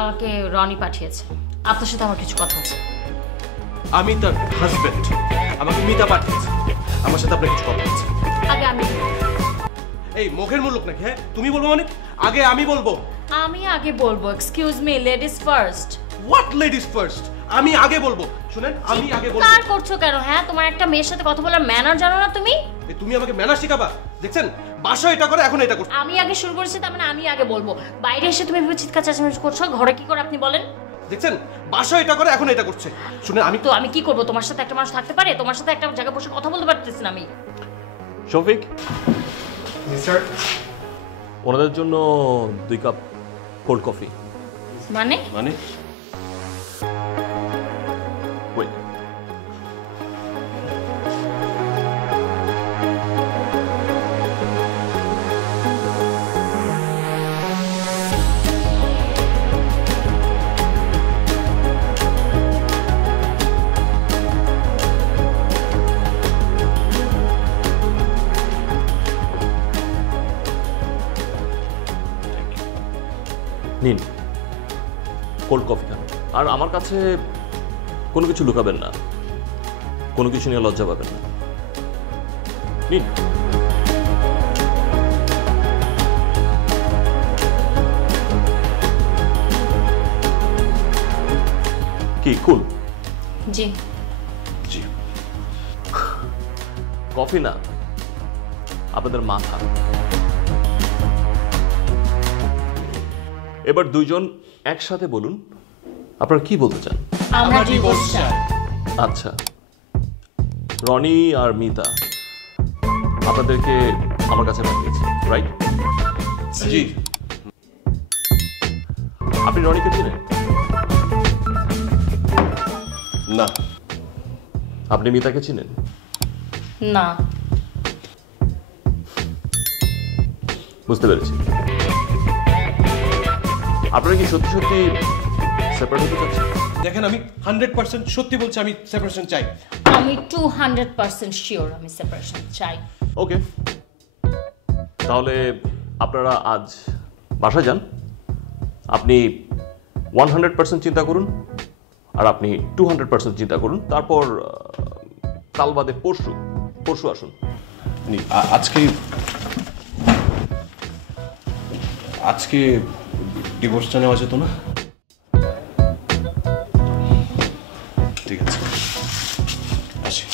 আমাকে রনি পাঠিয়েছে, আপনার সাথে আমার কিছু কথা আছে। আমি তার হাজবেন্ড, আমাকে মিতা পাঠিয়েছে, আমার সাথে আপনার কিছু কথা আছে। আগে আমি এই মুখের মুলুক নাকি? হ্যাঁ তুমি বলবো মানে? আগে আমি বলবো। আমি আগে বলবো। Excuse me, ladies first. What ladies first? আমি আগে বলবো। শুনেন, আমি আগে বলবো। কার করছো কেন? হ্যাঁ, তোমার একটা মেয়ের সাথে কথা বলার ম্যানার জানো না তুমি? তুমি আমাকে ম্যানার শিখাবা? দেখছেন বাসা এটা করে, এখন এটা করছে। আমি আগে শুরু করেছি, তার মানে আমি আগে বলবো। বাইরে এসে তুমি এভাবে চিৎকার চেঁচামেচি করছো, ঘরে কি করে আপনি বলেন? দেখছেন বাসা এটা করে, এখন এটা করছে। শুনেন আমি কি করব? তোমার সাথে একটা মানুষ থাকতে পারে? তোমার সাথে একটা জায়গায় বসে কথা বলতে পারতেছি না আমি। শফিক, জি স্যার। ওনাদের জন্য 2 কাপ কোল্ড কফি। মানে ওয়েট, নিন কোল্ড কফি খান। আর আমার কাছে কোনো কিছু লুকাবেন না, কোনো কিছু নিয়ে লজ্জা পাবেন না। নিন। কি কুল? জি জি। কফি না, আপনাদের মাথা। এবার দুইজন একসাথে বলুন আপনারা কি বলতে চান। আমরা ডিভোর্স চাই। আচ্ছা, রনি আর মিতা আপনাদেরকে আমার কাছে পাঠিয়েছে, রাইট? জি। আপনি রনিকে চিনেন? না। আপনি মিতাকে চিনেন? না। বুঝতে পেরেছি। আপনারা কি সত্যি সত্যি সেপারেট হতে চাচ্ছেন? দেখেন আমি 100% সত্যি বলছি, আমি সেপারেশন চাই। আমি 200% শিওর আমি সেপারেশন চাই। ওকে, তাহলে আপনারা আজ বাসায় যান। আপনি 100% চিন্তা করুন, আর আপনি 200% চিন্তা করুন। তারপর কাল বাদে পরশু আসুন। আজকে ডিভোর্সটা নেওয়া যেত না? ঠিক আছে, আসি।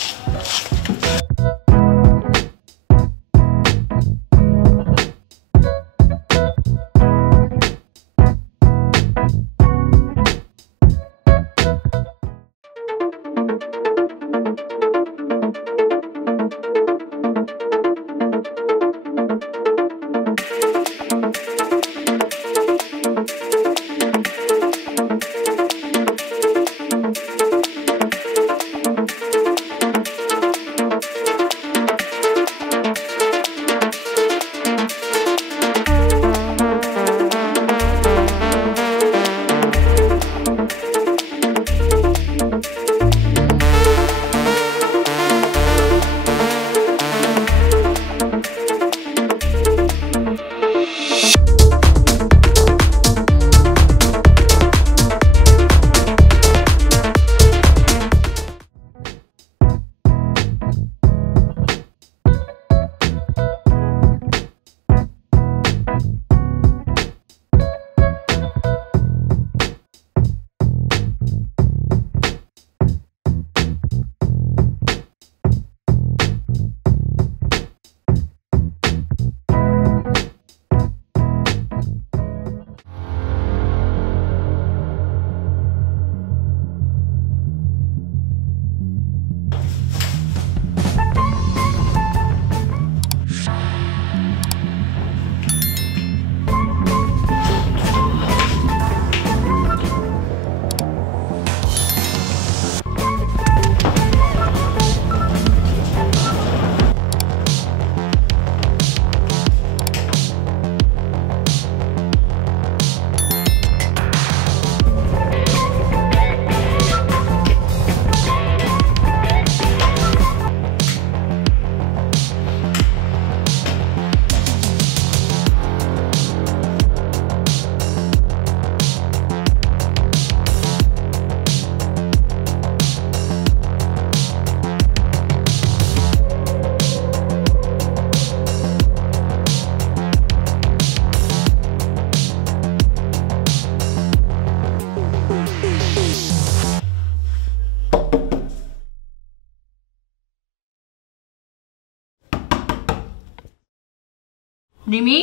রিমি,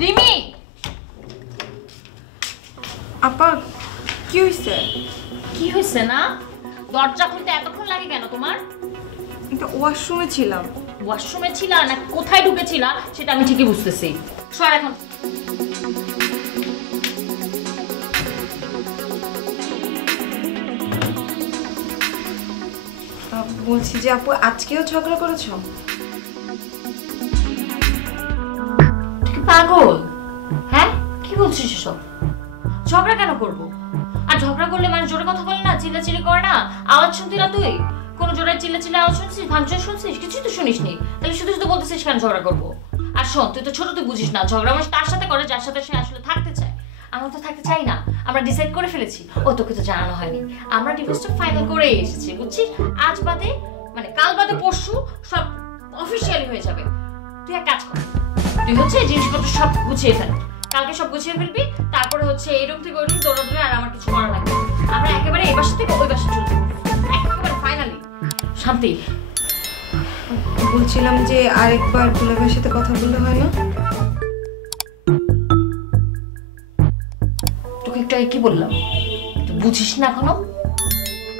রিমি, আপা কি হইছে? কি হয়েছে না? দরজা খুলতে এতক্ষণ লাগে কেন তোমার? এটা ওয়াশরুমে ছিলাম। ওয়াশরুমে ছিলা না কোথায় ঢুকেছিলা সেটা আমি ঠিকই বুঝতেছি। সর এখন। বলছি যে আপু আজকেও ঝগড়া করেছো? তুই কি পাগল? হ্যাঁ, কি বলছিস এসব? ঝগড়া কেন করবো? আর ঝগড়া করলে মানে জোরে কথা বলে না, চিল্লাচিল্লি করে না, আওয়াজ শুনতি না তুই? কোন জোরে চিল্লাচিল্লি আওয়াজ শুনছিস? ভাঙচুর শুনছিস? কিছুই তো শুনিসনি, তাহলে শুধু শুধু বলতেছিস কেন ঝগড়া করবো? আর শোন, তুই তো ছোট, তুই বুঝিস না, ঝগড়া মানুষ তার সাথে করে যার সাথে সে আসলে থাকতে চায়। আমরা তো থাকতে চাই না, আমরা ডিসাইড করে ফেলেছি। ও তোকে তো জানানো হয়নি, আমরা ডিভোর্সটা ফাইনাল করে এসেছি, বুঝছিস? আজ বাদে মানে কাল বাদে পরশু সব অফিসিয়ালি হয়ে যাবে। তুই এক কাজ কর, তুই হচ্ছে জিনিসপত্র সব গুছিয়ে ফেল, কালকে সব গুছিয়ে ফেলবি, তারপরে হচ্ছে এই রুম থেকে ওই রুম দৌড়াদৌড়ি, আর আমার কিছু করা লাগবে। আমরা একেবারে এই বাসা থেকে ওই বাসা চলে যাবো, একেবারে ফাইনালি শান্তি। বলছিলাম যে আরেকবার দুলাভাইয়ের সাথে কথা বললে হয় না? তোকে একটু আগে কি বললাম? তুই বুঝিস না এখনো?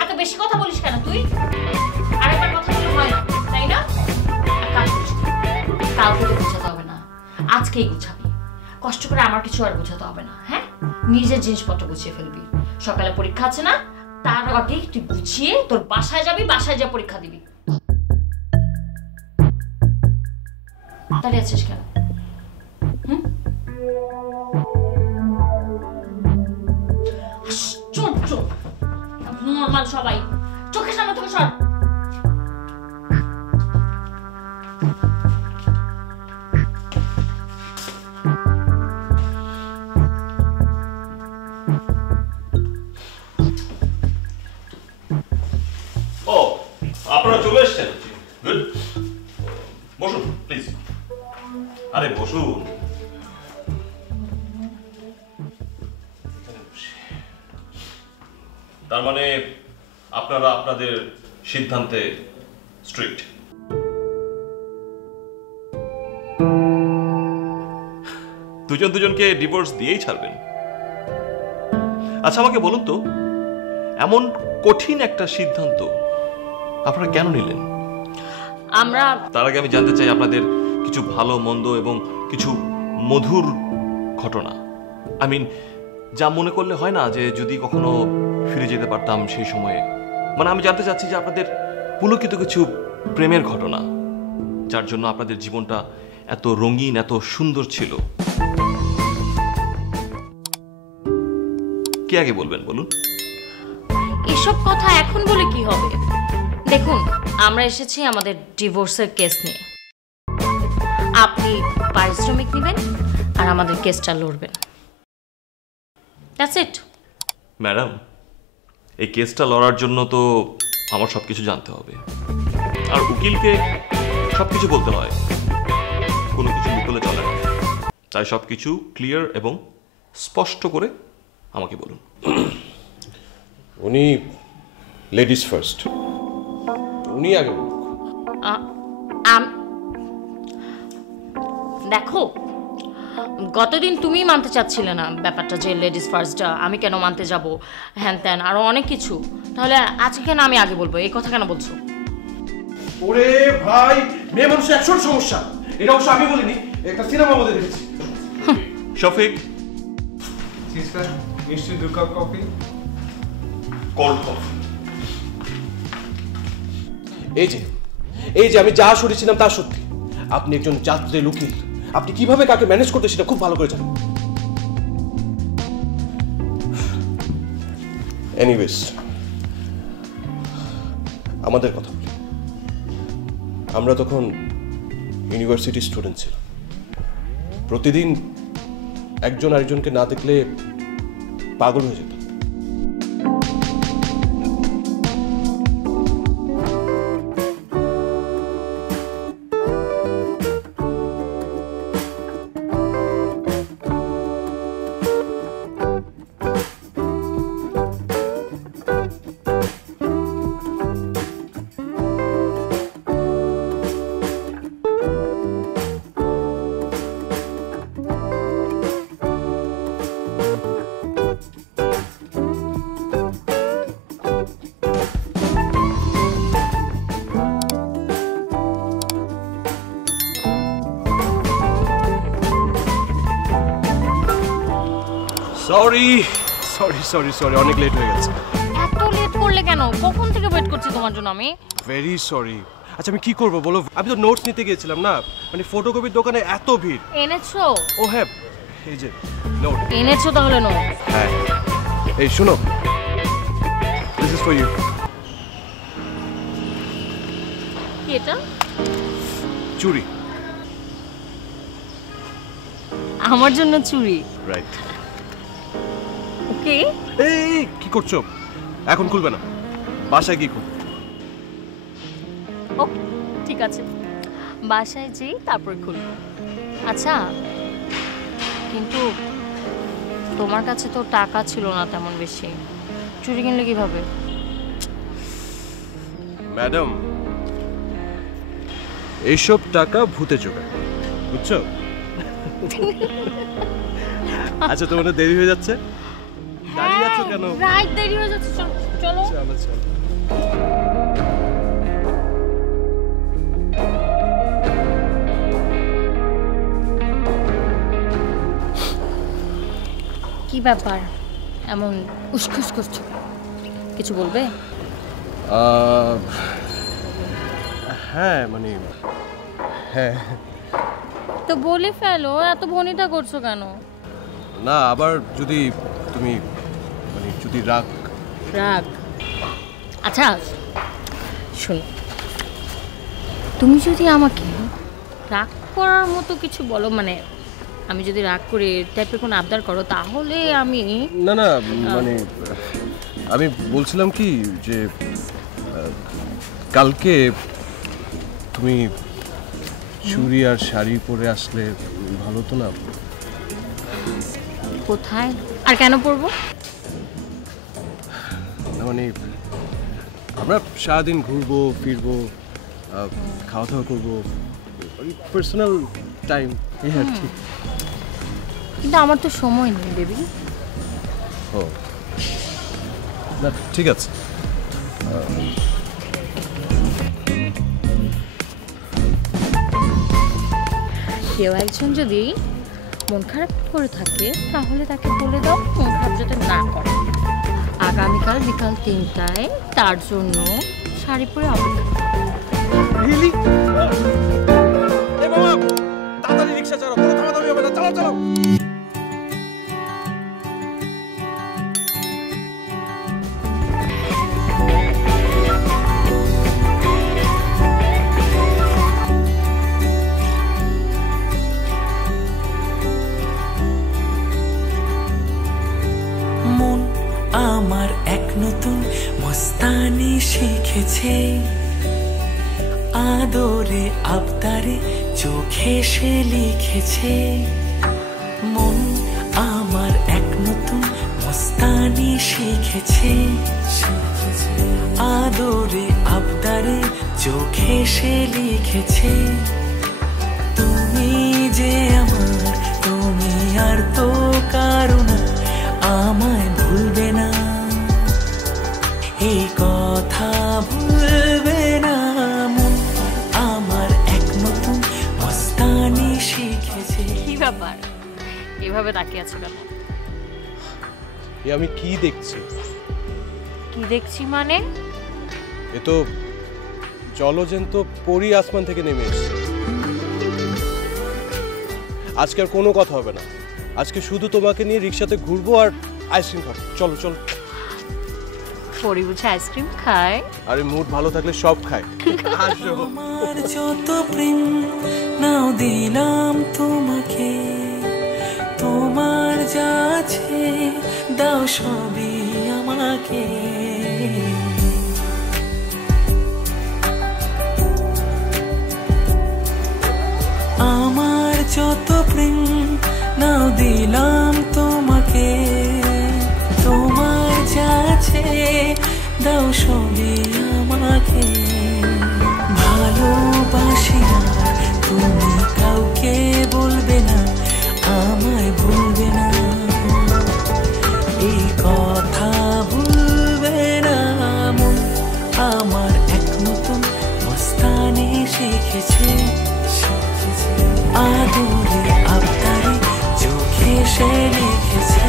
এত বেশি কথা বলিস কেন তুই? আরেকবার কথা বললে হয় না, তাই না? এক কাজ করিস তুই, কালকে তো গুছাতে হবে না, আজকেই গুছাবি। কষ্ট করে আমার কিছু আর গুছাতে হবে না, হ্যাঁ? নিজের জিনিসপত্র গুছিয়ে ফেলবি। সকালে পরীক্ষা আছে না, তার আগে তুই গুছিয়ে তোর বাসায় যাবি, বাসায় যা পরীক্ষা দিবি। দাঁড়িয়ে আছিস কেন? আশ্চর্য, নরমাল সবাই, চোখের সামনে থেকে সর। ও, আপনারা চলে এসেছেন? গুড, বসুন প্লিজ। আরে বসুন। তার মানে আপনারা আপনাদের সিদ্ধান্তে স্ট্রিক্ট? দুজন দুজনকে ডিভোর্স দিয়েই ছাড়বেন? আচ্ছা আমাকে বলুন তো, এমন কঠিন একটা সিদ্ধান্ত আপনারা কেন নিলেন? আমরা তার আগে আমি জানতে চাই আপনাদের কিছু ভালো মন্দ এবং কিছু মধুর ঘটনা। আই মিন, যা মনে করলে হয় না যে যদি কখনো ফিরে যেতে পারতাম সেই সময়ে। মানে আমি জানতে চাচ্ছি যে আপনাদের পুলকিত কিছু প্রেমের ঘটনা, যার জন্য আপনাদের জীবনটা এত রঙিন, এত সুন্দর ছিল। কে আগে বলবেন বলুন? এসব কথা এখন বলে কি হবে? দেখুন, আমরা এসেছি আমাদের ডিভোর্সের কেস নিয়ে। আপনি পারিশ্রমিক নেবেন আর আমাদের কেসটা লড়বেন। That's it. ম্যাডাম, এই কেসটা লড়ার জন্য তো আমার সব কিছু জানতে হবে, আর উকিলকে সব কিছু বলতে হয়, কোনো কিছু লুকোলে চলে না। তাই সব কিছু ক্লিয়ার এবং স্পষ্ট করে আমাকে বলুন। উনি লেডিস ফার্স্ট, উনি আগে বলুক। দেখো, গতদিন তুমি মানতে চাচ্ছিলে না ব্যাপারটা, যে লেডিস ফার্স্টটা আমি কেন মানতে যাব, হ্যান ত্যান আরো অনেক কিছু। তাহলে আজকে কেন আমি আগে বলবো, এই কথা কেন বলছো? ওরে ভাই, মেয়ে মানুষের 100 সমস্যা, এটা অবশ্য আমি বলিনি, একটা সিনেমার মধ্যে দেখেছি। শফিক, Sister, নিশ্চয়ই 2 কাপ কফি। Cold coffee. এই যে আমি যা শুনেছিলাম তা সত্যি। আপনি একজন যাত্রী উকিল, আপনি কিভাবে কাকে ম্যানেজ করতে সেটা খুব ভালো করে জানেন। এনিওয়েজ, আমাদের কথা বলি। আমরা তখন ইউনিভার্সিটি স্টুডেন্ট ছিলাম। প্রতিদিন একজন আরেকজনকে না দেখলে পাগল হয়ে যেত। সরি সরি সরি সরি অনেক লেট হয়ে গেছে। এত লেট করলে কেন? কখন থেকে ওয়েট করছি তোমার জন্য আমি। Very sorry. আচ্ছা আমি কি করবো বলো, আমি তো নোটস নিতে গিয়েছিলাম না, মানে ফটোকপির দোকানে এত ভিড়। এনেছো? ও হ্যাঁ, এই যে নোট এনেছো তাহলে নোট? হ্যাঁ এই শুনো, দিস ইজ ফর ইউ। কি এটা? চুড়ি। আমার জন্য চুড়ি? রাইট। ওকে। এই কি করছো? এখন খুলবে না, বাসায় কি খুব। ও ঠিক আছে, বাসায় যেই তারপর খুলবো। আচ্ছা কিন্তু তোমার কাছে তো টাকা ছিল না তেমন বেশি, চুড়ি কিনলে কিভাবে? ম্যাডাম এইসব টাকা ভূতে জোগায়, বুঝছো? আচ্ছা তোমার দেরি হয়ে যাচ্ছে, দাঁড়িয়ে আছো কেন? রাইট, দেরি হয়ে যাচ্ছে, চলো চলো চলো চলো। কি ব্যাপার এমন উসখুস করছো? কিছু বলবে? হ্যাঁ মানে হ্যাঁ। তো বলে ফেলো, এত ভনিতা করছো কেন? না আবার যদি তুমি মানে যদি রাগ। আচ্ছা শোনো, তুমি যদি আমাকে রাগ করার মতো কিছু বলো, মানে আমি যদি রাগ করে টাইপের কোনো আবদার করো তাহলে আমি। না না মানে আমি বলছিলাম কি যে কালকে তুমি চুড়ি আর শাড়ি পরে আসলে ভালো তো না? কোথায় আর কেন পরবো? মানে আমরা সারাদিন ঘুরবো ফিরবো, খাওয়া দাওয়া করবো, পার্সোনাল টাইম এই আর কি। কিন্তু আমার তো সময় নেই বেবি। ও না ঠিক আছে। কেউ একজন যদি মন খারাপ করে থাকে তাহলে তাকে বলে দাও মন খারাপ যাতে না করে। আগামীকাল বিকাল 3টায় তার জন্য শাড়ি পরে অপেক্ষা। রিয়েলি? এই বাবা তাড়াতাড়ি রিকশা চালাও, কোনো থামাথামি হবে না, চালাও চালাও। আমার এক নতুন মস্তানি শিখেছে, আদরে আবদারে চোখে সে লিখেছে। মন আমার এক নতুন মস্তানি শিখেছে, আদরে আবদারে চোখে সে লিখেছে। তুমি যে আমার, তুমি আর তো কারো না, আমায় ভুলবে না, এই কথা ভুলবে না। মন আমার এক নতুন মস্তানি শিখেছে। কি ব্যাপার এভাবে তাকিয়ে আছো কেন? আমি কি দেখছি? কি দেখছি মানে? এ তো জলজন্ত পরি আসমান থেকে নেমে এসেছে। আজকে আর কোনো কথা হবে না, আজকে শুধু তোমাকে নিয়ে রিক্সাতে ঘুরবো আর আইসক্রিম খাবো। চলো চলো। পরি বুঝে আইসক্রিম খায়? আরে মুড ভালো থাকলে সব খায়। আমার যত প্রেম নাও দিলাম তোমাকে, তোমার যা আছে দাও সবই আমাকে। আমার যত প্রেম নাও দিলাম তোমাকে, তোমার যা আছে দাও সবই আমাকে। ভালোবাসি না তুমি কাউকে বলবে না, আমায় ভুলবে না, এই কথা ভুলবে না। মন আমার এক নতুন মস্তানি শিখেছে, আদরে আবদারে চোখে সে লিখেছে।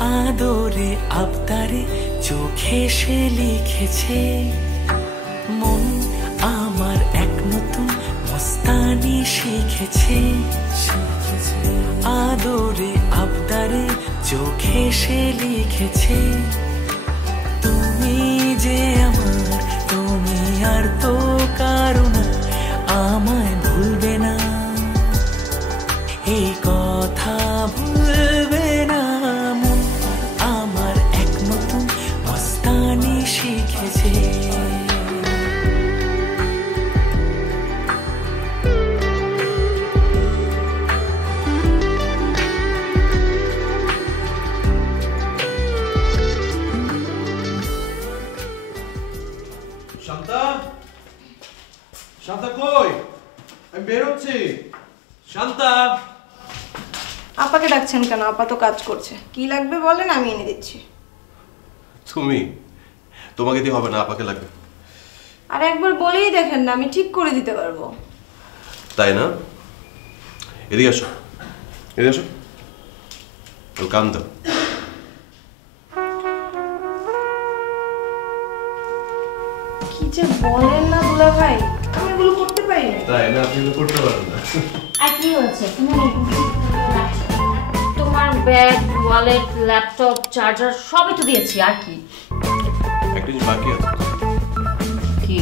আদরে আবদারে চোখে সে লিখেছে মন আমার এক নতুন মস্তানি শিখেছে আদরে আবদারে চোখে সে লিখেছে তুমি যে আমার তুমি আর তো কারো না আমায় ভুলবে না এই কথা ভুলবে না মন আমার এক নতুন মস্তানি শিখেছে শান্তা শান্তা কই আমি বের হচ্ছি শান্তা আপাকে ডাকছেন কেন? আপা তো কাজ করছে। কি লাগবে বলেন, আমি এনে দিচ্ছি। তুমি তোমাকে দিয়ে হবে না, আপাকে লাগবে। আর একবার বলেই দেখেন না, আমি ঠিক করে দিতে পারবো। তাই না? এদিকে আসো, এদিকে আসো। ও কান দাও। কি যে বলেন না দুলা ভাই, আমি এগুলো করতে পারি না। তাই না? আপনি তো করতে পারেন না। আর কি হয়েছে? তোমার ব্যাগ, ওয়ালেট, ল্যাপটপ, চার্জার সবই তো দিয়েছি, আর কি? একটা জিনিস বাকি আছে। কি?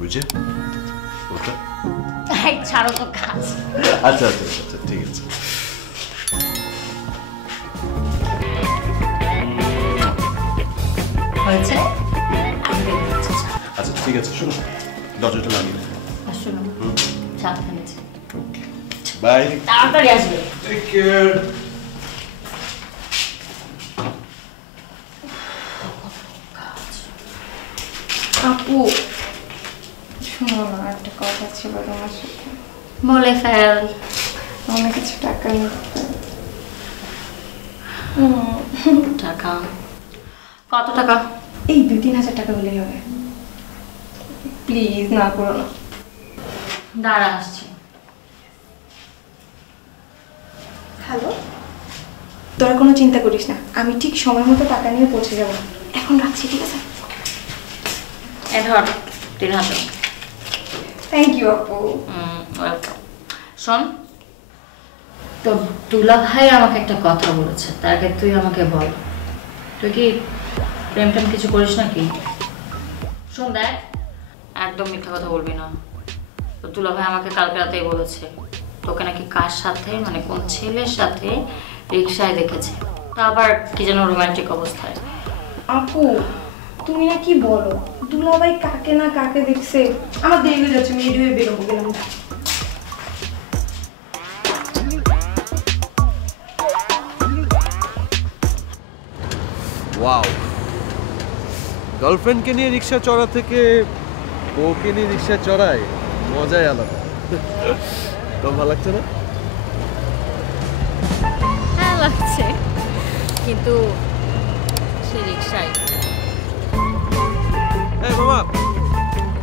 ওই যে ওটা। এই ছাড়ো তো কাজ। আচ্ছা আচ্ছা আচ্ছা ঠিক আছে। হয়েছে? আচ্ছা ঠিক আছে, শোনো দরজাটা লাগিয়ে দাও। আর শোনো, সাবধানে যেও। বাই। তাড়াতাড়ি আসবে। Take care. আপু শোনো না, একটা কথা ছিল তোমার সাথে। বলে ফেল। আমার কিছু টাকা নিতে। টাকা? কত টাকা? এই 2-3 হাজার টাকা হলেই হবে। প্লিজ না করো না। দাঁড়া, আসছি। হ্যালো, তোরা কোনো চিন্তা করিস না, আমি ঠিক সময় মতো টাকা নিয়ে পৌঁছে যাবো। এখন রাখছি, ঠিক আছে? এ ধর 3,000। থ্যাংক ইউ আপু। ওয়েলকাম। শোন, তো দুলা ভাই আমাকে একটা কথা বলেছে, তার আগে তুই আমাকে বল, তুই কি প্রেম টেম কিছু করিস নাকি? শোন দেখ, একদম মিথ্যা কথা বলবি না। তো দুলা ভাই আমাকে কালকে রাতেই বলেছে তোকে নাকি কার সাথে, মানে কোন ছেলের সাথে রিক্সায় দেখেছে, তা আবার কি যেন রোমান্টিক অবস্থায়। আপু তুমি না কি বলো, দুলাভাই কাকে না কাকে দেখছে। আমার দেরি হয়ে যাচ্ছে, আমি রেডি হয়ে বেরোবো, গেলাম। ওয়াও, গার্লফ্রেন্ডকে নিয়ে রিক্সা চড়া থেকে বউকে নিয়ে রিক্সা চড়ায় মজাই আলাদা। তো ভালো লাগছে না? হ্যাঁ লাগছে, কিন্তু সে রিক্সায়। এই মামা,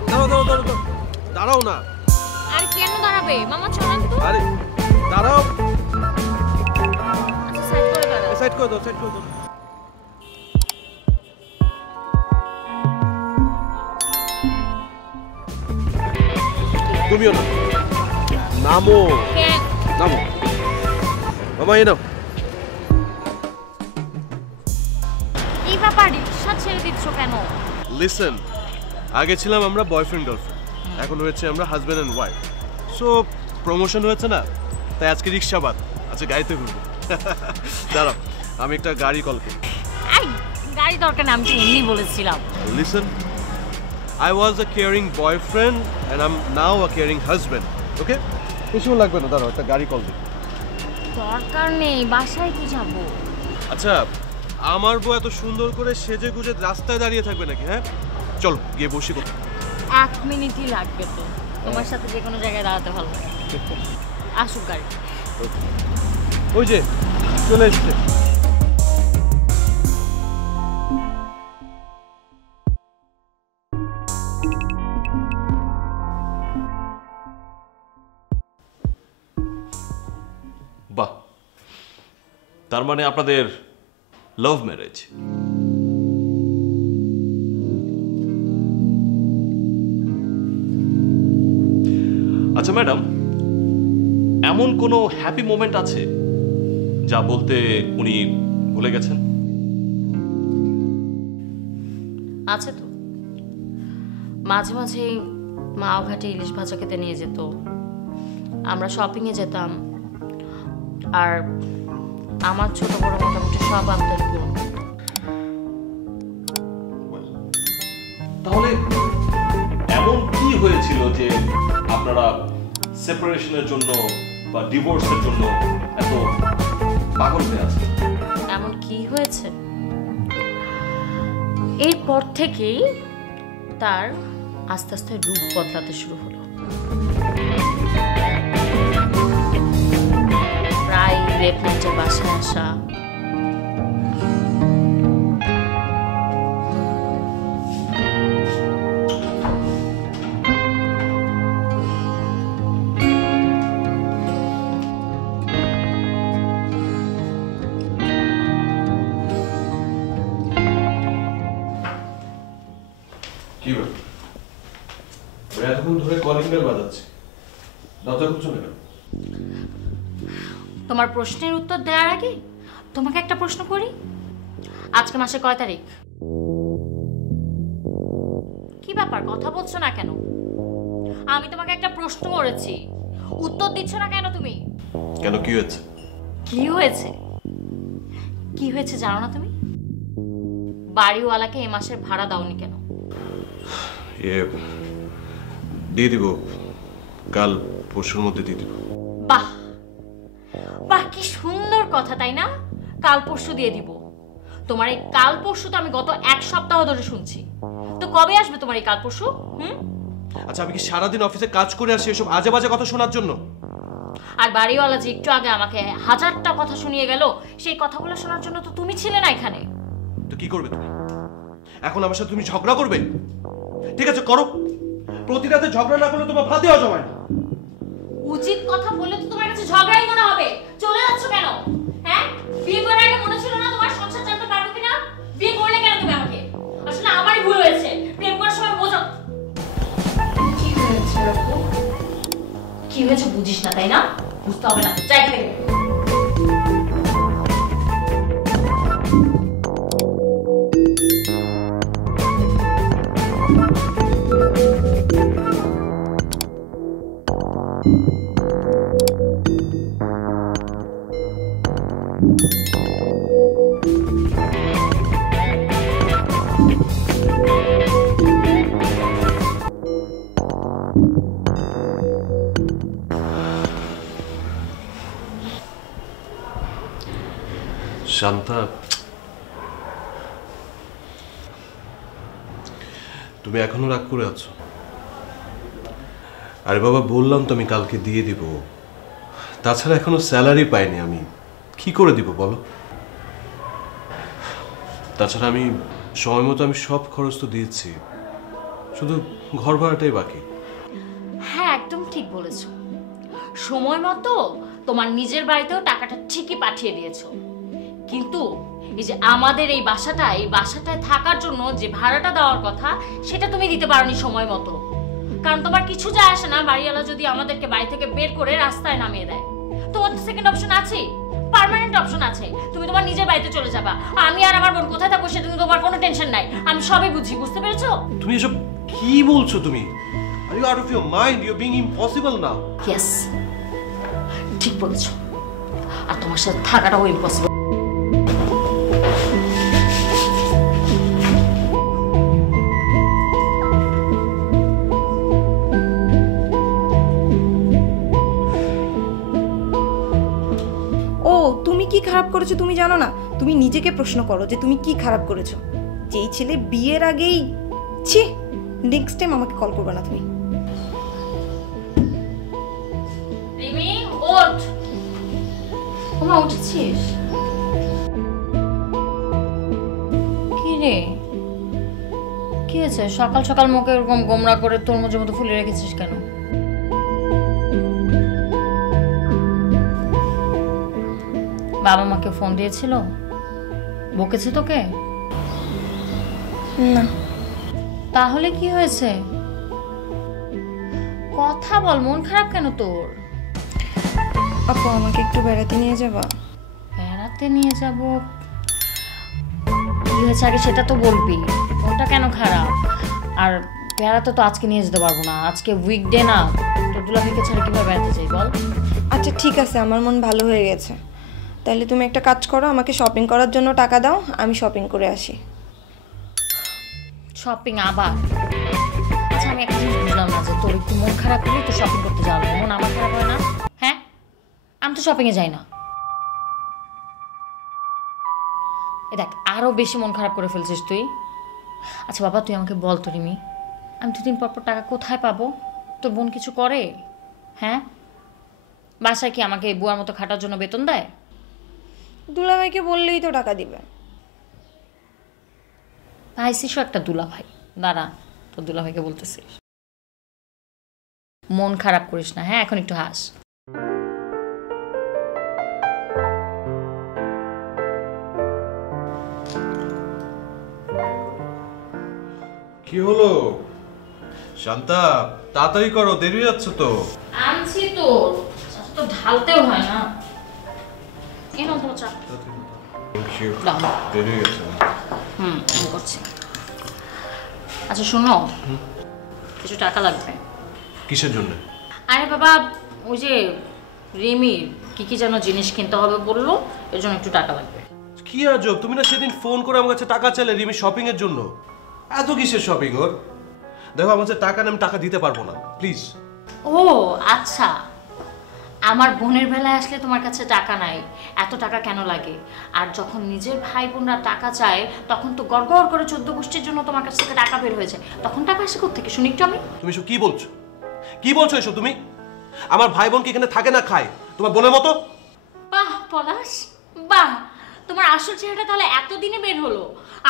দাঁড়াও দাঁড়াও দাঁড়াও, দাঁড়াও না। আর কেন দাঁড়াবে মামা, চলান তো। আরে দাঁড়াও। আচ্ছা সাইড করে দাঁড়াও। সাইড করে দাও, সাইড করে দাও। তুমিও না, নামো নামো। মামা এই নাও। এই ব্যাপার, রিক্সা ছেড়ে দিচ্ছ কেন? লিসেন, আগে ছিলাম আমরা বয়ফ্রেন্ড গার্লফ্রেন্ড, এখন হয়েছে আমরা husband and wife. So promotion হয়েছে না, তাই আজকে রিক্সা বাদ, আজকে গাড়িতে ঘুরবো। দাঁড়াও, আমি একটা গাড়ি কল করি। এই গাড়ি দরকার না, আমি তো এমনি বলেছিলাম। Listen, I was a caring boyfriend and I'm now a caring husband. Okay? কিছু লাগবে না, দাঁড়াও একটা গাড়ি কল দিই। দরকার নেই, বাসায় তো যাব। আচ্ছা, আমার বউ এত সুন্দর করে সেজে গুজে রাস্তায় দাঁড়িয়ে থাকবে নাকি? হ্যাঁ চলো গিয়ে বসি কোথাও। 1 মিনিটই লাগবে তো, তোমার সাথে যে কোনো জায়গায় দাঁড়াতে ভালো লাগে। আসুক গাড়ি। ওই যে চলে এসছে। বাহ, তার মানে আপনাদের লাভ ম্যারেজ। আচ্ছা ম্যাডাম, এমন কোনো হ্যাপি মোমেন্ট আছে যা বলতে উনি ভুলে গেছেন? আছে তো, মাঝে মাঝে মা ঘাটে ইলিশ ভাজা খেতে নিয়ে যেত, আমরা শপিংয়ে যেতাম, আর আমার ছোট বড় মোটামুটি সব আবদার পূরণ করত। তাহলে এমন কি হয়েছিল যে আপনারা সেপারেশনের জন্য বা ডিভোর্সের জন্য এত পাগল হয়ে আছেন? এমন কি হয়েছে? এরপর থেকেই তার আস্তে আস্তে রূপ বদলাতে শুরু হলো। প্রায় লেট নাইটে বাসায় আসা, কি ব্যাপার? এতক্ষণ ধরে কলিং বেল বাজাচ্ছে, দরজা খুলছো না কেন? তোমার প্রশ্নের উত্তর দেওয়ার আগে তোমাকে একটা প্রশ্ন করি। আজকে মাসের কয় তারিখ? কি ব্যাপার, কথা বলছো না কেন? আমি তোমাকে একটা প্রশ্ন করেছি, উত্তর দিচ্ছ না কেন তুমি? কেন, কি হয়েছে? কি হয়েছে? কি হয়েছে জানো না তুমি? বাড়িওয়ালাকে এ মাসের ভাড়া দাওনি কেন? দিয়ে দিব, কাল পরশুর মধ্যে দিয়ে দিব। বাহ বাহ, কি সুন্দর কথা, তাই না? কাল পরশু দিয়ে দিব। তোমার এই কাল পরশু তো আমি গত এক সপ্তাহ ধরে শুনছি। তো কবে আসবে তোমার এই কাল পরশু? আচ্ছা, আমি কি সারাদিন অফিসে কাজ করে আসি এসব আজে বাজে কথা শোনার জন্য? আর বাড়িওয়ালা যে একটু আগে আমাকে হাজারটা কথা শুনিয়ে গেল, সেই কথাগুলো শোনার জন্য তো তুমি ছিলে না এখানে। তো কি করবে তুমি এখন? আমার সাথে তুমি ঝগড়া করবে? ঠিক আছে, করো। প্রতি রাতে ঝগড়া না করলে তোমার ভাত দেওয়া জমায় না। উচিত কথা বললে তো তোমার কাছে ঝগড়াই মনে হবে। চলে যাচ্ছ কেন? হ্যাঁ, বিয়ে করার আগে মনে ছিল না তোমার সংসার চালাতে পারবে কিনা? বিয়ে করলে কেন তুমি আমাকে? আসলে আমারই ভুল হয়েছে, প্রেম করার সময় বোঝা। কি হয়েছে আপু? কি হয়েছে বুঝিস না, তাই না? বুঝতে হবে না, যাই থেকে। শান্তা, তুমি এখনো রাগ করে আছো? আরে বাবা, বললাম তো আমি কালকে দিয়ে দিব। তাছাড়া এখনো স্যালারি পাইনি, আমি কি করে দিব বলো? তাছাড়া আমি সময় মতো আমি সব খরচ তো দিয়েছি, শুধু ঘর ভাড়াটাই বাকি। হ্যাঁ, একদম ঠিক বলেছো। সময় মতো তোমার নিজের বাড়িতেও টাকাটা ঠিকই পাঠিয়ে দিয়েছো, কিন্তু এই যে আমাদের এই বাসাটায় থাকার জন্য যে ভাড়াটা দেওয়ার কথা, সেটা তুমি দিতে পারোনি সময় মতো। কারণ তোমার কিছু যায় আসে না বাড়িওয়ালা যদি আমাদেরকে বাড়ি থেকে বের করে রাস্তায় নামিয়ে দেয়। তোমার তো সেকেন্ড অপশন আছে, পার্মানেন্ট অপশন আছে, তুমি তোমার নিজের বাড়িতে চলে যাবা। আমি আর আমার বোন কোথায় থাকবো সেটা তোমার কোনো টেনশন নাই, আমি সবই বুঝি। বুঝতে পেরেছো? তুমি এসব কি বলছো? তুমি are you out of your mind, you are being impossible now. Yes, ঠিক বলেছো। আর তোমার সাথে থাকাটাও ইম্পসিবল। কি খারাপ করেছো তুমি জানো না? তুমি নিজেকে প্রশ্ন করো যে তুমি কি খারাপ করেছো। যেই ছেলে বিয়ের আগেই, ছি, নেক্সট টাইম আমাকে কল করবে না তুমি। রিমি, ওঠ। ওমা, উঠেছিস? কি রে, কি হয়েছে? সকাল সকাল মুখে এরকম গোমরা করে তরমুজের মতো ফুলে রেখেছিস কেন? বাবা মাকে ফোন দিয়েছিল? বকেছে তোকে? না। তাহলে কি হয়েছে? কথা বল, মন খারাপ কেন তোর? আপু আমাকে একটু বেড়াতে নিয়ে যাবা? বেড়াতে নিয়ে যাব? কি হয়েছে আগে সেটা তো বলবি। মনটা কেন খারাপ? আর বেড়াতে তো আজকে নিয়ে যেতে পারবো না, আজকে উইকডে না। তোর দুলাভাইকে ছাড়া কিভাবে বেড়াতে যাই বল? আচ্ছা ঠিক আছে, আমার মন ভালো হয়ে গেছে। তাহলে তুমি একটা কাজ করো, আমাকে শপিং করার জন্য টাকা দাও, আমি শপিং করে আসি। শপিং আবার? আচ্ছা আমি একটা জিনিস বুঝলাম না, যে তোর একটু মন খারাপ হলে তো শপিং করতে যাওয়া লাগবে, মন আমার খারাপ হয় না? হ্যাঁ, আমি তো শপিংয়ে যাই না। এ দেখ, আরও বেশি মন খারাপ করে ফেলছিস তুই। আচ্ছা বাবা তুই আমাকে বল তো রিমি, আমি দুদিন পর পর টাকা কোথায় পাবো? তোর বোন কিছু করে? হ্যাঁ, বাসায় কি আমাকে বুয়ার মতো খাটার জন্য বেতন দেয়? দুলাভাইকে বললেই তো টাকা দিবে। পাইছিস একটা দুলাভাই, দাঁড়া তোর দুলাভাইকে বলতেছিস। মন খারাপ করিস না, হ্যাঁ এখন একটু হাস। কি হলো শান্তা, তাড়াতাড়ি করো, দেরি হয়ে যাচ্ছে তো। আনছি তো, তো ঢালতেও হয় না। এই নাও তোমার চা। দাও। দেরি হয়ে গেছে। আমি করছি। আচ্ছা শোনো, কিছু টাকা লাগবে। কিসের জন্য? আরে বাবা, ওই যে রিমির কি কি যেন জিনিস কিনতে হবে বললো, এর জন্য একটু টাকা লাগবে। কি আজব, তুমি না সেদিন ফোন করে আমার কাছে টাকা চাইলে রিমি শপিং এর জন্য। এত কিসের শপিং ওর? দেখো আমার কাছে টাকা নেই, আমি টাকা দিতে পারবো না, প্লিজ। ও আচ্ছা, আমার বোনের বেলায় আসলে তোমার কাছে টাকা নাই, এত টাকা কেন লাগে? আর যখন নিজের ভাই বোনরা টাকা চায় তখন তো গড়গড় করে 14 গোষ্ঠীর জন্য তোমার কাছ থেকে টাকা বের হয়েছে, তখন টাকা আসে কোত্থেকে শুনি একটু আমি? তুমি সব কি বলছো? কি বলছো এসব তুমি? আমার ভাই বোন কি এখানে থাকে না খায় তোমার বোনের মতো? বাহ পলাশ, বাহ, তোমার আসল চেহারাটা তাহলে এতদিনে বের হলো।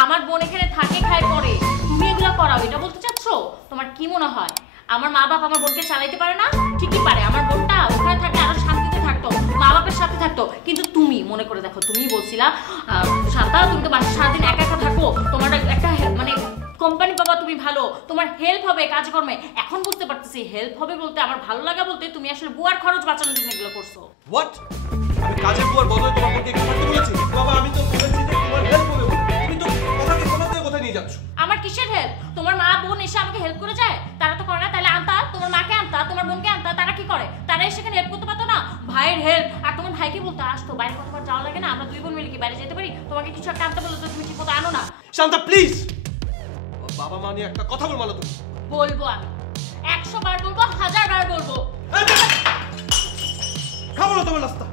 আমার বোন এখানে থাকে খায় পরে, তুমি এগুলো করাও, এটা বলতে চাচ্ছ? তোমার কি মনে হয় আমার মা বাপ আমার বোনকে চালাইতে পারে না? ঠিকই পারে, আমার বোনটা ওখানে থাকলে আরো শান্তিতে থাকতো, মা বাপের সাথে থাকতো। কিন্তু তুমি মনে করে দেখো, তুমি বলছিলা শান্তা তুমি তো বাসায় সারাদিন একা একা থাকো, তোমার একটা মানে কোম্পানি পাবা, তুমি ভালো, তোমার হেল্প হবে কাজকর্মে। এখন বুঝতে পারতেছি হেল্প হবে বলতে, আমার ভালো লাগা বলতে তুমি আসলে বুয়ার খরচ বাঁচানোর জন্য এগুলো করছো। হোয়াট? আমি কাজের বুয়ার বদলে তোমার বোনকে একটু থাকতে বলেছি? বাবা আমি তো বলেছি যে তোমার হেল্প হবে বলে, তুমি তো কথাকে কোথায় নিয়ে যাচ্ছ? আমার কিসের হেল্প? তোমার মা বোন এসে আমাকে হেল্প করে যায়? তারা তো করে না, তাহলে আনতা, তোমার মাকে আনতা, তোমার বোনকে আনতা, তারা কি করে? তারা এসে এখানে হেল্প করতে পারতো না? ভাইয়ের হেল্প, আর তোমার ভাইকে বলতে আসতো বাইরে কতবার যাওয়া লাগে না, আমরা দুই বোন মিলে কি বাইরে যেতে পারি? তোমাকে কিছু একটা আনতে বললো তো তুমি ঠিক মতো আনো না। শান্তা প্লিজ, বাবা মা নিয়ে একটা কথা বলবো না তুমি। বলবো আমি, 100 বার বলবো, 1000 বার বলবো। খাবো না তোমার নাস্তা।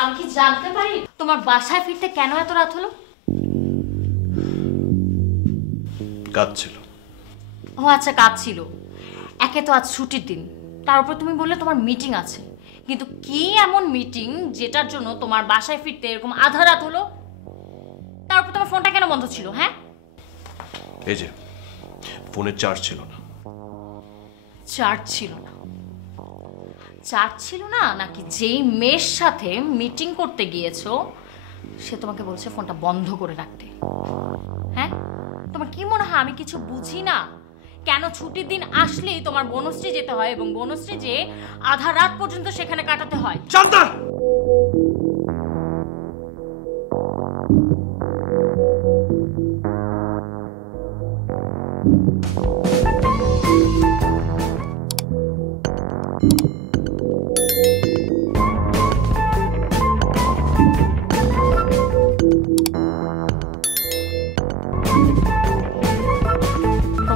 আমি কি জানতে পারি তোমার বাসায় ফিরতে কেন এত রাত হলো? কাজ ছিল। ও আচ্ছা, কাজ ছিল। একে তো আজ ছুটির দিন, তার উপর তুমি বললে তোমার মিটিং আছে। কিন্তু কি এমন মিটিং যেটার জন্য তোমার বাসায় ফিরতে এরকম আধা রাত হলো? তার উপর তোমার ফোনটা কেন বন্ধ ছিল? হ্যাঁ, এই যে ফোনের চার্জ ছিল না। চার্জ ছিল না? চার্জ ছিল না নাকি যেই মেয়ের সাথে মিটিং করতে গিয়েছো সে তোমাকে বলছে ফোনটা বন্ধ করে রাখতে? হ্যাঁ, তোমার কি মনে হয় আমি কিছু বুঝি না? কেন ছুটির দিন আসলেই তোমার বনশ্রী যেতে হয় এবং বনশ্রী যে আধা রাত পর্যন্ত সেখানে কাটাতে হয়? শান্তা!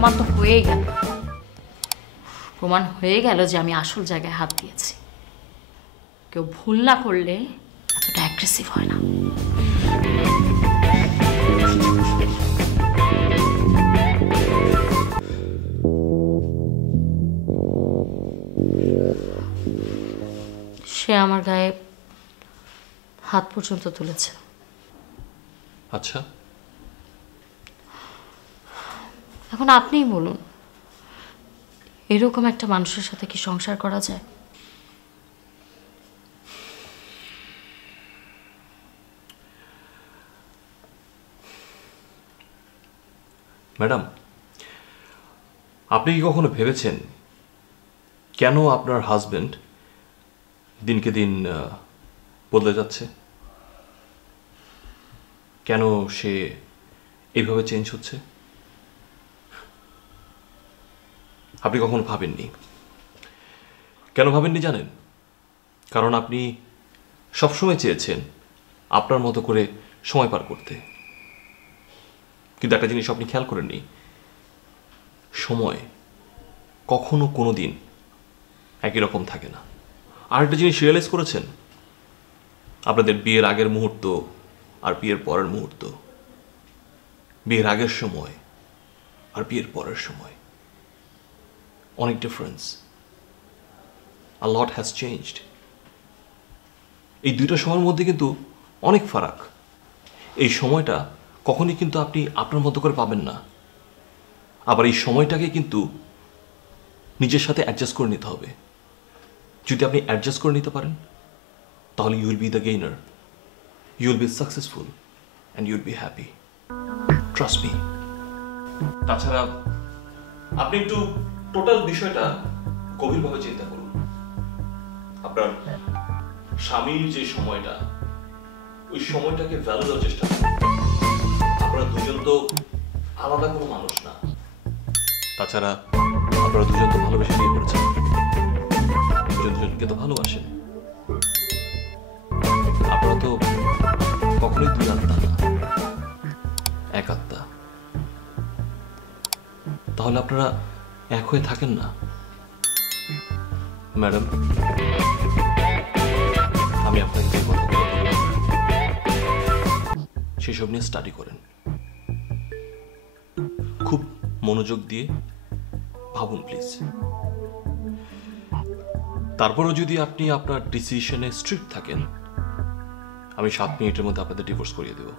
প্রমাণ তো হয়েই গেল, প্রমাণ হয়ে গেল যে আমি আসল জায়গায় হাত দিয়েছি। কেউ ভুল না করলে এতটা অ্যাগ্রেসিভ হয় না। সে আমার গায়ে হাত পর্যন্ত তুলেছে। আচ্ছা, এখন আপনিই বলুন, এরকম একটা মানুষের সাথে কি সংসার করা যায়? ম্যাডাম, আপনি কি কখনো ভেবেছেন কেন আপনার হাজবেন্ড দিনকে দিন বদলে যাচ্ছে? কেন সে এইভাবে চেঞ্জ হচ্ছে? আপনি কখনো ভাবেননি? কেন ভাবেননি জানেন? কারণ আপনি সবসময় চেয়েছেন আপনার মতো করে সময় পার করতে। কিন্তু একটা জিনিস আপনি খেয়াল করেননি, সময় কখনো কোনো দিন একই রকম থাকে না। আর একটা জিনিস রিয়েলাইজ করেছেন, আপনাদের বিয়ের আগের মুহূর্ত আর বিয়ের পরের মুহূর্ত, বিয়ের আগের সময় আর বিয়ের পরের সময় অনেক difference. A lot has changed. এই দুইটা সময়ের মধ্যে কিন্তু অনেক ফারাক। এই সময়টা কখনই কিন্তু আপনি আপনার মতো করে পাবেন না। আবার এই সময়টাকে কিন্তু নিজের সাথে অ্যাডজাস্ট করে নিতে হবে। যদি আপনি অ্যাডজাস্ট করে নিতে পারেন তাহলে you will be the gainer, you will be successful and you will be happy. Trust me. তাছাড়া আপনি একটু টোটাল বিষয়টা গভীরভাবে চিন্তা করুন। আপনার স্বামীর যে সময়টা, ওই সময়টাকে ভ্যালু দেওয়ার চেষ্টা করুন। আপনারা দুজন তো আলাদা কোনো মানুষ না। তাছাড়া আপনারা দুজন তো ভালোবেসে বিয়ে করেছেন, দুজন দুজনকে তো ভালোবাসেন। আপনারা তো কখনোই দুই আত্মা না, এক আত্মা। তাহলে আপনারা এক হয়ে থাকেন না? ম্যাডাম, আমি আপনাকে যে কথাগুলো বললাম সেসব নিয়ে স্টাডি করেন, খুব মনোযোগ দিয়ে ভাবুন প্লিজ। তারপরও যদি আপনি আপনার ডিসিশনে স্ট্রিক্ট থাকেন, আমি 7 মিনিটের মধ্যে আপনাদের ডিভোর্স করিয়ে দেব।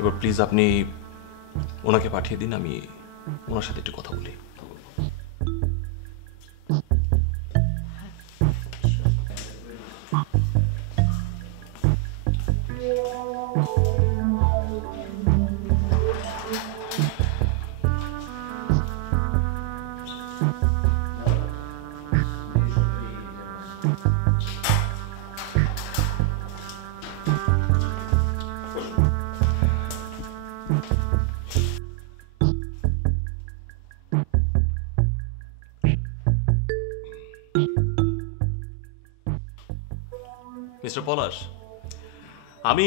এবার প্লিজ আপনি ওনাকে পাঠিয়ে দিন, আমি ওনার সাথে একটু কথা বলি। মিস্টার পলাশ, আমি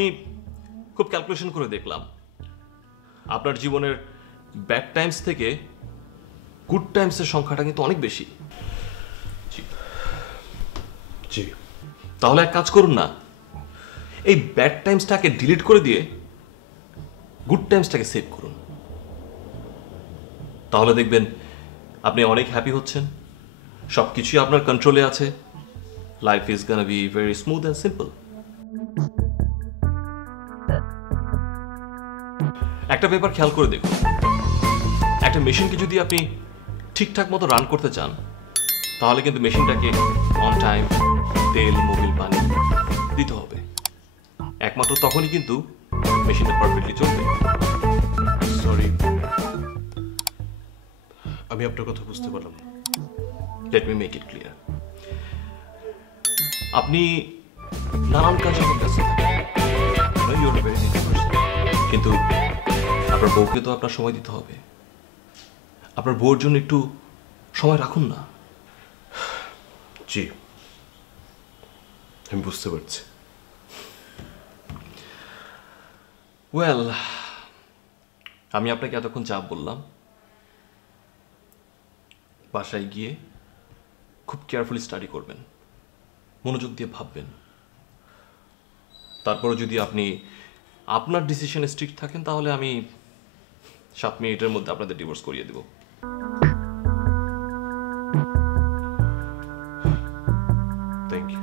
খুব ক্যালকুলেশন করে দেখলাম আপনার জীবনের ব্যাড টাইমস থেকে গুড টাইমসের সংখ্যাটা কিন্তু অনেক বেশি। জি। তাহলে এক কাজ করুন না, এই ব্যাড টাইমসটাকে ডিলিট করে দিয়ে গুড টাইমসটাকে সেভ করুন। তাহলে দেখবেন আপনি অনেক হ্যাপি হচ্ছেন, সব কিছুই আপনার কন্ট্রোলে আছে। Life is gonna be very smooth and simple. একটা ব্যাপার খেয়াল করে দেখুন, একটা মেশিনকে যদি আপনি ঠিকঠাক মতো রান করতে চান, তাহলে কিন্তু মেশিনটাকে অন টাইম তেল, মোবিল, পানি দিতে হবে। একমাত্র তখনই কিন্তু মেশিনটা পারফেক্টলি চলবে। সরি, আমি আপনার কথা বুঝতে পারলাম না। Let me make it clear. আপনি নানান কাজে অনেক ব্যস্ত থাকেন, you are very busy person, কিন্তু আপনার বউকে তো আপনার সময় দিতে হবে। আপনার বউর জন্য একটু সময় রাখুন না। জি, আমি বুঝতে পারছি। ওয়েল, আমি আপনাকে এতক্ষণ যা বললাম, বাসায় গিয়ে খুব কেয়ারফুলি স্টাডি করবেন, মনোযোগ দিয়ে ভাববেন। তারপরে যদি আপনি আপনার ডিসিশনে স্ট্রিক্ট থাকেন, তাহলে আমি 7 মিনিটের মধ্যে আপনাদের ডিভোর্স করিয়ে দেব। Thank you.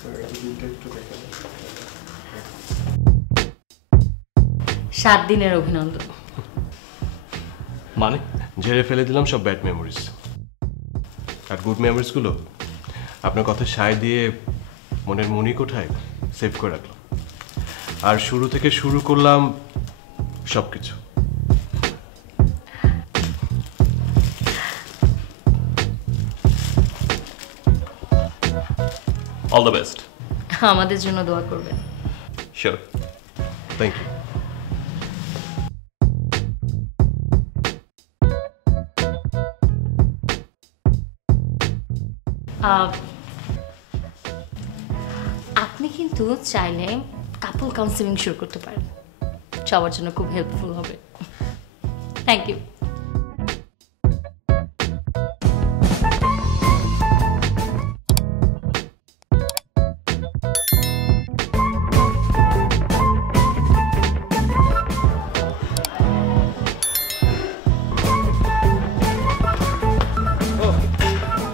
So it will take to take it. 7 দিনের অভিনন্দন। মানে ঝেড়ে ফেলে দিলাম সব ব্যাড মেমোরিজ, আর গুড মেমোরিজগুলো আপনার কথা সায় দিয়ে মনের মনি কোঠায় সেভ করে রাখলাম, আর শুরু থেকে শুরু করলাম সব কিছু। All the best. আমাদের জন্য দোয়া করবেন। শিওর। Thank you. আপনি কিন্তু চাইলে কাপল কাউন্সিলিং শুরু করতে পারেন, সবার জন্য খুব হেল্পফুল হবে। Thank you.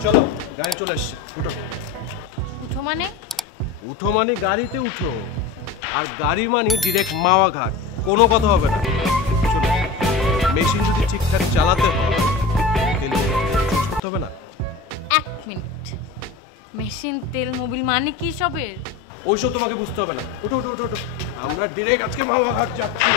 চলো, গাড়ি চলে আসছে, উঠো। উঠো মানে? উঠো মানে গাড়িতে উঠো, আর গাড়ি মানে ডিরেক্ট মাওয়া ঘাট, কোনো কথা হবে না। চলো, মেশিন যদি ঠিকঠাক চালাতে হয় তাহলে চুজ করতে হবে না। 1 মিনিট, মেশিন, তেল, মোবিল মানে কি সবের? ওইসব তোমাকে বুঝতে হবে না। উঠো উঠো উঠো উঠো, আমরা ডিরেক্ট আজকে মাওয়া ঘাট যাচ্ছি।